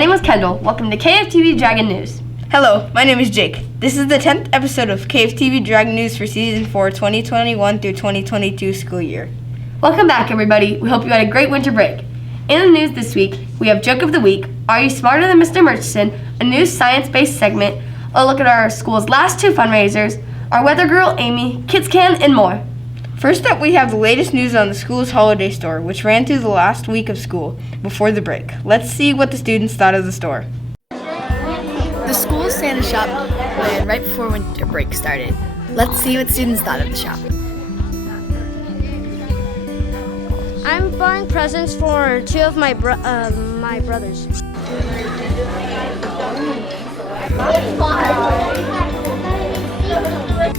name is Kendall. Welcome to KFTV Dragon News. Hello, my name is Jake. This is the 10th episode of KFTV Dragon News for Season 4, 2021 through 2022 school year. Welcome back, everybody. We hope you had a great winter break. In the news this week, we have Joke of the Week, Are You Smarter Than Mr. Murchison, a new science-based segment, a look at our school's last two fundraisers, our weather girl, Amy, Kids Can, and more. First up, we have the latest news on the school's holiday store, which ran through the last week of school before the break. Let's see what the students thought of the store. The school's Santa shop ran right before winter break started. Let's see what students thought of the shop. I'm buying presents for two of my brothers.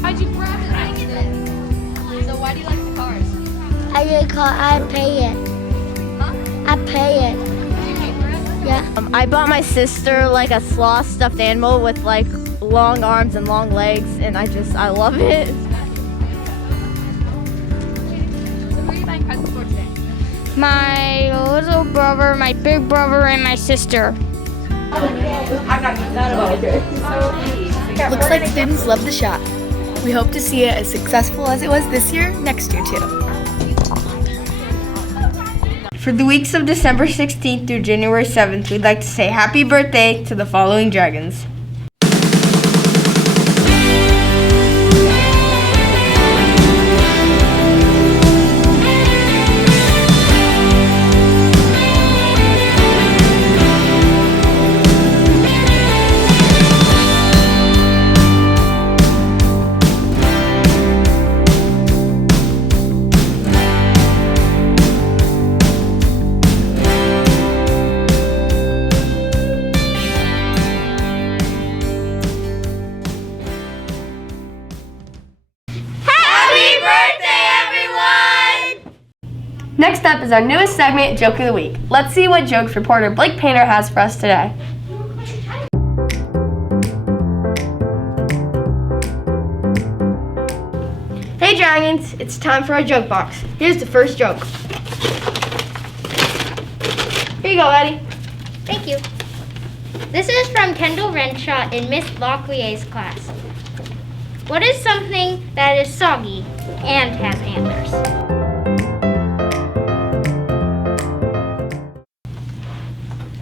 How'd you grab it? I get it. So why do you like the cars? I get a car. I pay it. Huh? I pay it. Did you pay for it? Yeah. I bought my sister like a sloth stuffed animal with like long arms and long legs, and I love it. So who are you buying presents for today? My little brother, my big brother, and my sister. Looks like students love the shop. We hope to see it as successful as it was this year, next year too. For the weeks of December 16th through January 7th, we'd like to say happy birthday to the following dragons. Next up is our newest segment, Joke of the Week. Let's see what jokes reporter Blake Painter has for us today. Hey Dragons, it's time for our joke box. Here's the first joke. Here you go, Eddie. Thank you. This is from Kendall Renshaw in Miss Locklier's class. What is something that is soggy and has antlers?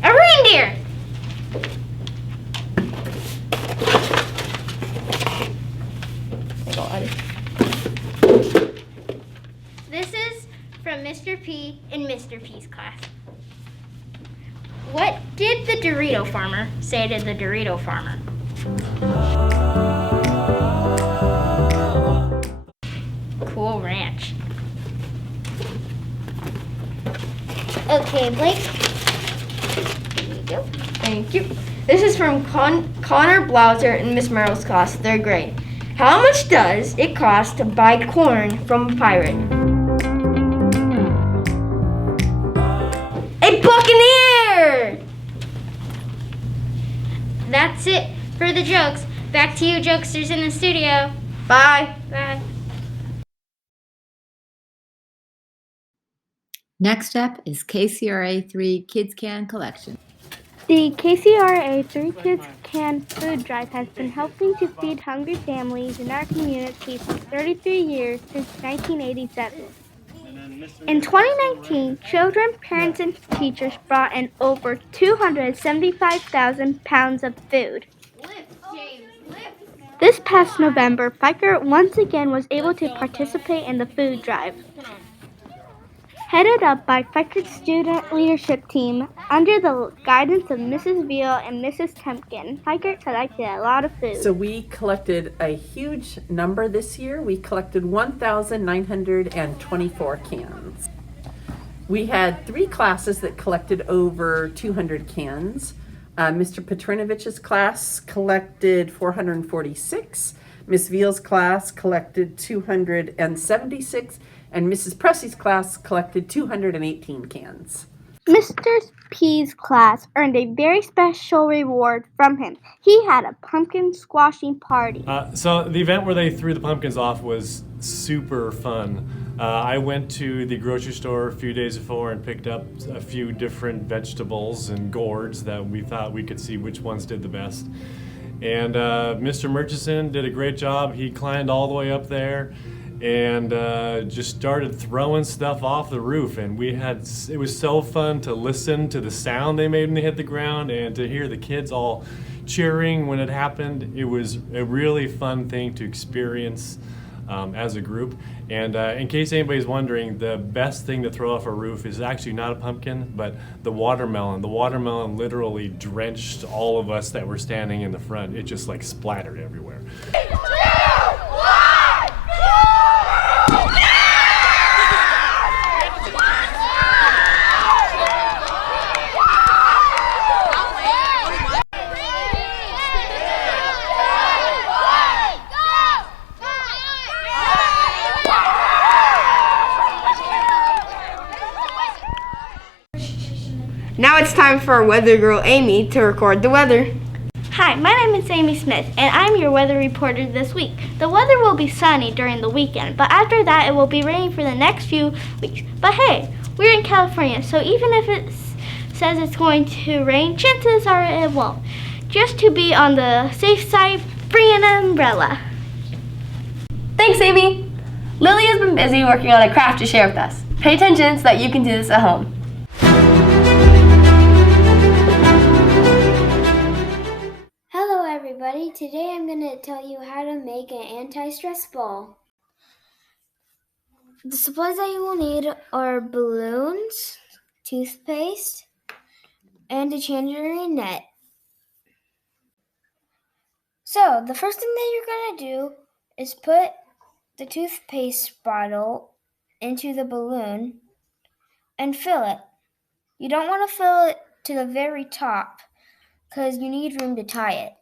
A reindeer! This is from Mr. P in Mr. P's class. What did the Dorito farmer say to the Dorito farmer? Cool ranch. Okay, Blake. Here you go. Thank you. This is from Connor Blauser in Miss Merrill's class, 3rd grade. How much does it cost to buy corn from a pirate? A buccaneer! That's it for the jokes. Back to you, jokesters in the studio. Bye. Bye. Next up is KCRA 3 Kids Can Collection. The KCRA 3 Kids Can food drive has been helping to feed hungry families in our community for 33 years since 1987. In 2019, children, parents, and teachers brought in over 275,000 pounds of food. This past November, Fiker once again was able to participate in the food drive. Headed up by Fiker's student leadership team, under the guidance of Mrs. Veal and Mrs. Tempkin, Fiker collected a lot of food. So we collected a huge number this year. We collected 1,924 cans. We had 3 classes that collected over 200 cans. Mr. Petrinovich's class collected 446. Miss Veal's class collected 276. And Mrs. Pressey's class collected 218 cans. Mr. P's class earned a very special reward from him. He had a pumpkin squashing party. So the event where they threw the pumpkins off was super fun. I went to the grocery store a few days before and picked up a few different vegetables and gourds that we thought we could see which ones did the best. And Mr. Murchison did a great job. He climbed all the way up there and just started throwing stuff off the roof. And it was so fun to listen to the sound they made when they hit the ground and to hear the kids all cheering when it happened. It was a really fun thing to experience as a group. And in case anybody's wondering, the best thing to throw off a roof is actually not a pumpkin, but the watermelon. The watermelon literally drenched all of us that were standing in the front. It just like splattered everywhere. Now it's time for our weather girl Amy to record the weather. Hi, my name is Amy Smith, and I'm your weather reporter this week. The weather will be sunny during the weekend, but after that it will be raining for the next few weeks. But hey, we're in California, so even if it says it's going to rain, chances are it won't. Just to be on the safe side, bring an umbrella. Thanks, Amy. Lily has been busy working on a craft to share with us. Pay attention so that you can do this at home. Hello everybody, today I'm going to tell you how to make an anti-stress ball. The supplies that you will need are balloons, toothpaste, and a tangerine net. So the first thing that you're going to do is put the toothpaste bottle into the balloon and fill it. You don't want to fill it to the very top because you need room to tie it.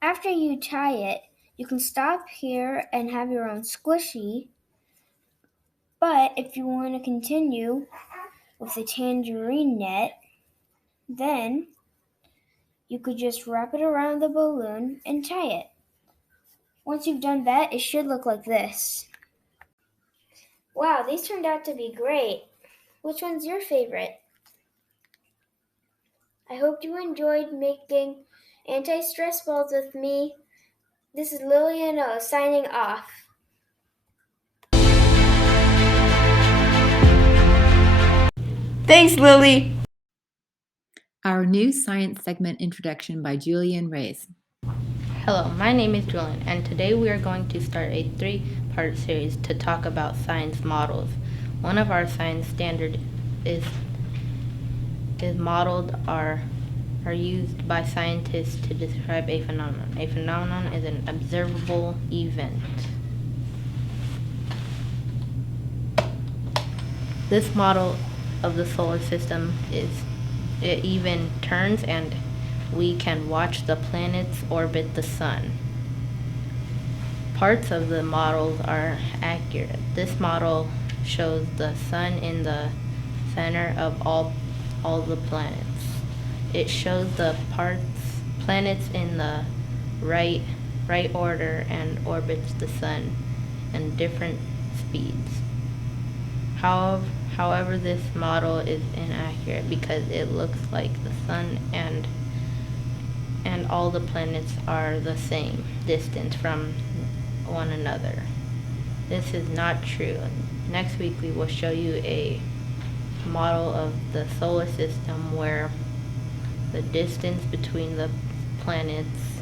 After you tie it, you can stop here and have your own squishy. But if you want to continue with the tangerine net, then you could just wrap it around the balloon and tie it. Once you've done that, it should look like this. Wow, these turned out to be great. Which one's your favorite? I hope you enjoyed making anti-stress balls with me. This is Liliana signing off. Thanks, Lily. Our new science segment introduction by Julian Reyes. Hello, my name is Julian, and today we are going to start a 3-part series to talk about science models. One of our science standards is modeled are used by scientists to describe a phenomenon. A phenomenon is an observable event. This model of the solar system it even turns, and we can watch the planets orbit the sun. Parts of the models are accurate. This model shows the sun in the center of all the planets. It shows the planets in the right order and orbits the sun in different speeds. However, this model is inaccurate because it looks like the sun and all the planets are the same distance from one another. This is not true. Next week we will show you a model of the solar system where the distance between the planets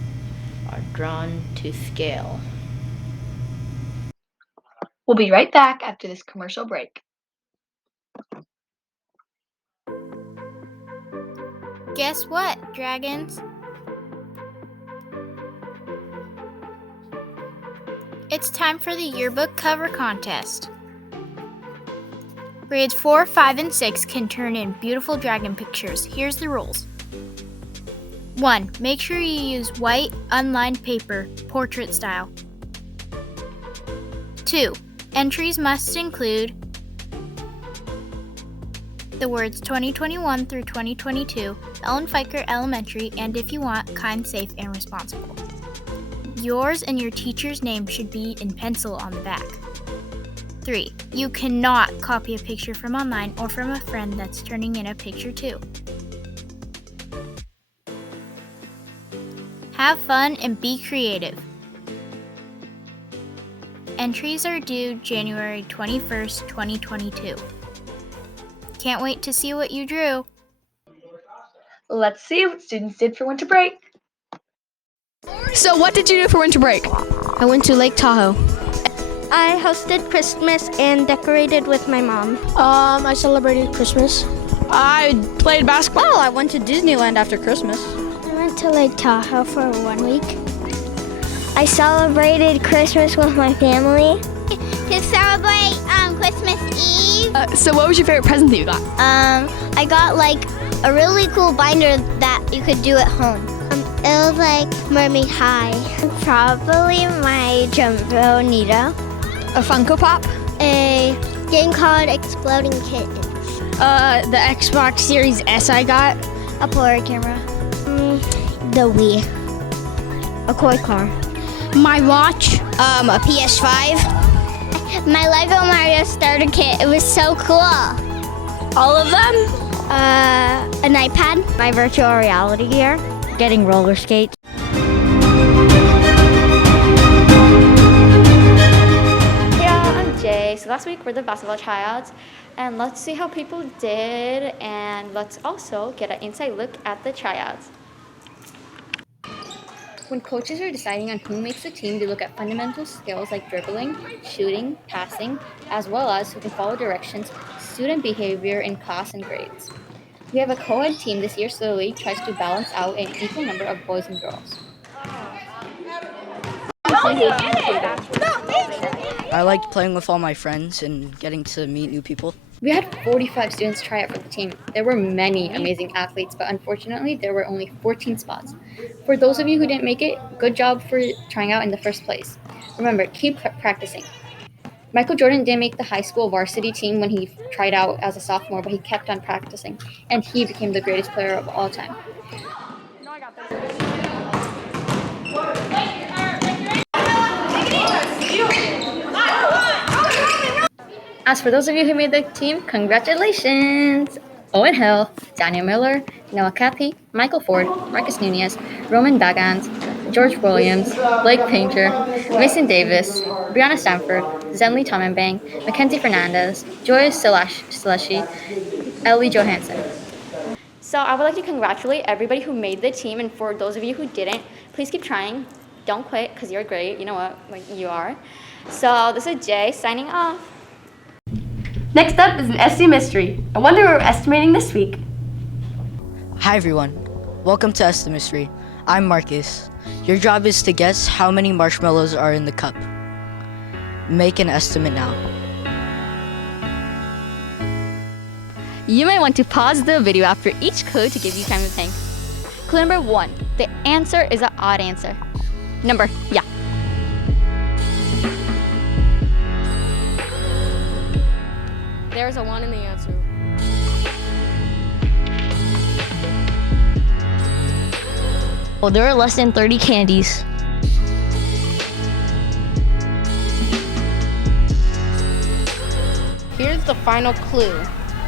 are drawn to scale. We'll be right back after this commercial break. Guess what, dragons? It's time for the yearbook cover contest. Grades 4, 5, and 6 can turn in beautiful dragon pictures. Here's the rules. 1. Make sure you use white, unlined paper, portrait style. 2. Entries must include the words 2021 through 2022, Ellen Fiker Elementary, and if you want, kind, safe, and responsible. Yours and your teacher's name should be in pencil on the back. 3. You cannot copy a picture from online or from a friend that's turning in a picture too. Have fun and be creative. Entries are due January 21st, 2022. Can't wait to see what you drew. Let's see what students did for winter break. So what did you do for winter break? I went to Lake Tahoe. I hosted Christmas and decorated with my mom. I celebrated Christmas. I played basketball. I went to Disneyland after Christmas. I went to Lake Tahoe for 1 week. I celebrated Christmas with my family. To celebrate Christmas Eve. So what was your favorite present that you got? I got like a really cool binder that you could do at home. It was like Mermaid High. Probably my Jumbo Nito. A Funko Pop? A game called Exploding Kittens. The Xbox Series S I got. A Polaroid camera. The Wii. A koi car. My watch. A PS5. My Lego Mario starter kit. It was so cool. All of them? An iPad. My virtual reality gear. Getting roller skates. Jay. So last week were the basketball tryouts, and let's see how people did, and let's also get an inside look at the tryouts. When coaches are deciding on who makes the team, they look at fundamental skills like dribbling, shooting, passing, as well as who can follow directions, student behavior in class and grades. We have a co-ed team this year, so the league tries to balance out an equal number of boys and girls. I liked playing with all my friends and getting to meet new people. We had 45 students try out for the team. There were many amazing athletes, but unfortunately there were only 14 spots. For those of you who didn't make it, good job for trying out in the first place. Remember, keep practicing. Michael Jordan didn't make the high school varsity team when he tried out as a sophomore, but he kept on practicing, and he became the greatest player of all time. As for those of you who made the team, congratulations! Owen Hill, Daniel Miller, Noah Cathy, Michael Ford, Marcus Nunez, Roman Bagans, George Williams, Blake Painter, Mason Davis, Brianna Stanford, Zenly Tomenbang, Mackenzie Fernandez, Joy Seleshi, Ellie Johansson. So I would like to congratulate everybody who made the team, and for those of you who didn't, please keep trying. Don't quit, because you're great. You know what? Like, you are. So this is Jay signing off. Next up is an SU Mystery. I wonder what we're estimating this week. Hi everyone, welcome to Est the Mystery. I'm Marcus. Your job is to guess how many marshmallows are in the cup. Make an estimate now. You may want to pause the video after each clue to give you time to think. Clue number 1, the answer is an odd answer. Yeah. There's a 1 in the answer. Well, there are less than 30 candies. Here's the final clue.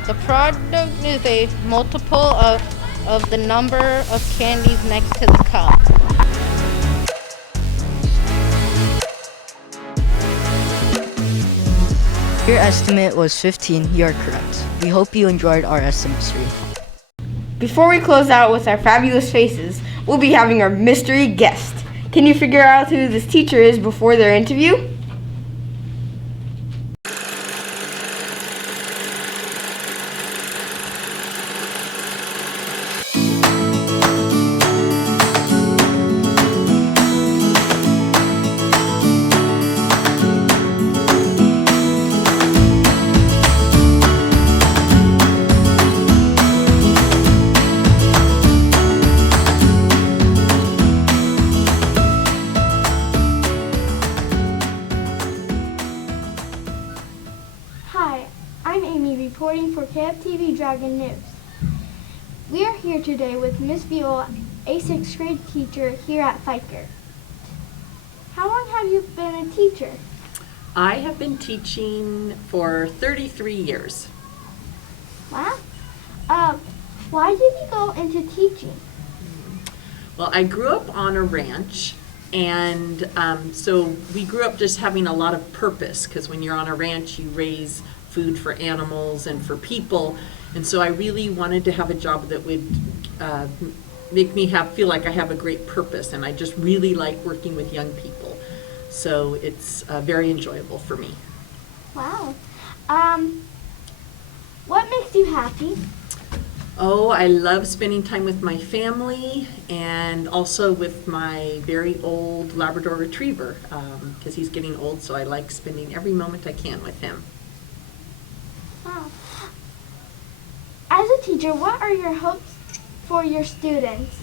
The product is a multiple of the number of candies next to the cup. Your estimate was 15. You are correct. We hope you enjoyed our Est the Mystery. Before we close out with our fabulous faces, we'll be having our mystery guest. Can you figure out who this teacher is before their interview? reporting for KFTV Dragon News. We are here today with Miss Viola, a 6th grade teacher here at Fiker. How long have you been a teacher? I have been teaching for 33 years. Wow. Why did you go into teaching? Well, I grew up on a ranch, and so we grew up just having a lot of purpose, because when you're on a ranch, you raise food for animals and for people, and so I really wanted to have a job that would make me feel like I have a great purpose, and I just really like working with young people. So it's very enjoyable for me. Wow. What makes you happy? Oh, I love spending time with my family and also with my very old Labrador Retriever, because he's getting old, so I like spending every moment I can with him. Wow. As a teacher, what are your hopes for your students?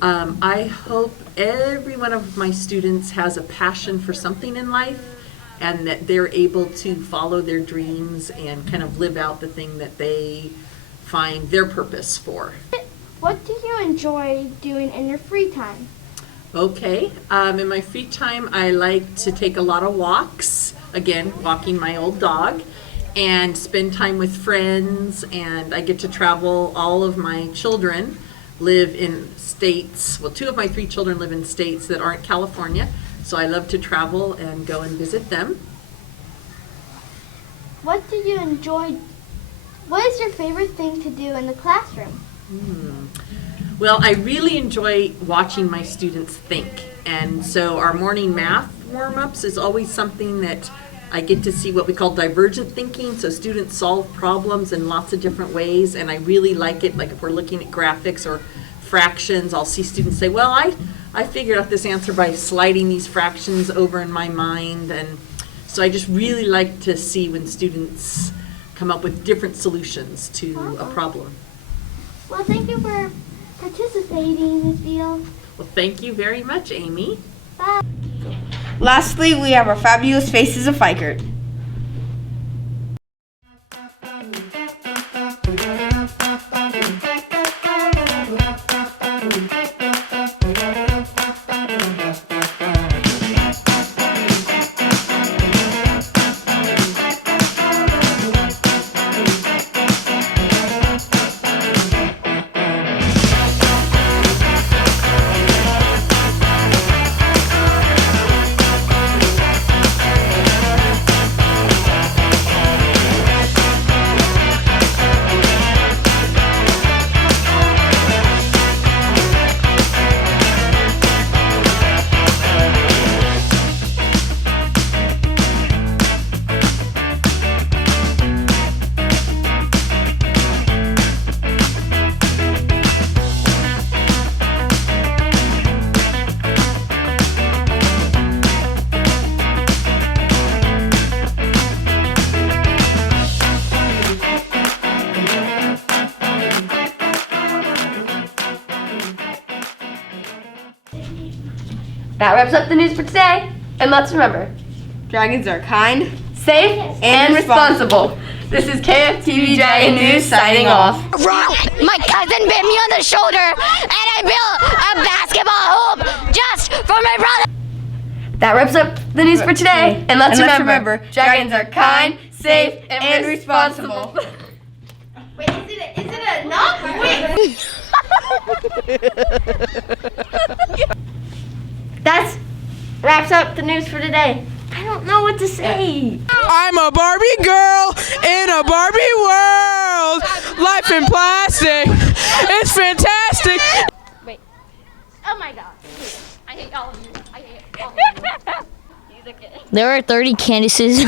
I hope every one of my students has a passion for something in life, and that they're able to follow their dreams and kind of live out the thing that they find their purpose for. What do you enjoy doing in your free time? Okay, in my free time I like to take a lot of walks, again, walking my old dog, and spend time with friends, and I get to travel. All of my children live in states, well, 2 of my 3 children live in states that aren't California, so I love to travel and go and visit them. What do you enjoy? What is your favorite thing to do in the classroom? Well, I really enjoy watching my students think, and so our morning math warm-ups is always something that I get to see what we call divergent thinking, so students solve problems in lots of different ways, and I really like it. Like if we're looking at graphics or fractions, I'll see students say, well, I figured out this answer by sliding these fractions over in my mind, and so I just really like to see when students come up with different solutions to a problem. Well, thank you for participating in this video. Well, thank you very much, Amy. Bye. Lastly, we have our fabulous faces of Fikert. That wraps up the news for today. And let's remember, dragons are kind, safe, and responsible. This is KFTV Dragon News signing off. Wrong! My cousin bit me on the shoulder, and I built a basketball hoop just for my brother. That wraps up the news for today. And let's remember, dragons are kind, safe, and responsible. Wait, is it a knock? Wait. That wraps up the news for today. I don't know what to say. I'm a Barbie girl in a Barbie world. Life in plastic. It's fantastic. Wait. Oh my god. I hate all of you. I hate all of you. There are 30 Candices.